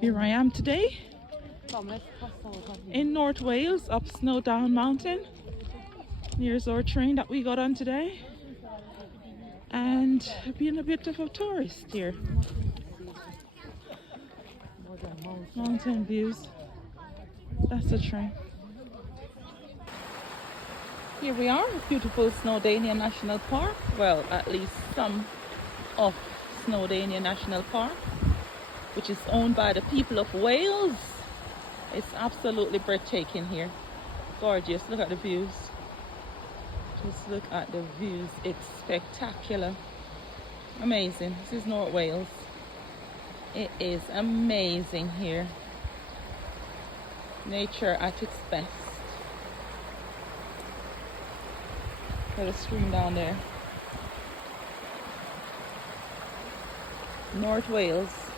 Here I am today in North Wales, up Snowdown Mountain. Here's our train that we got on today, and being a bit of a tourist here. Mountain views. That's the train. Here we are, beautiful Snowdonia National Park. Well, at least some of Snowdonia National Park, which is owned by the people of Wales. It's absolutely breathtaking here. Gorgeous. Look at the views. Just look at the views. It's spectacular. Amazing. This is North Wales. It is amazing here. Nature at its best. Got a stream down there. North Wales.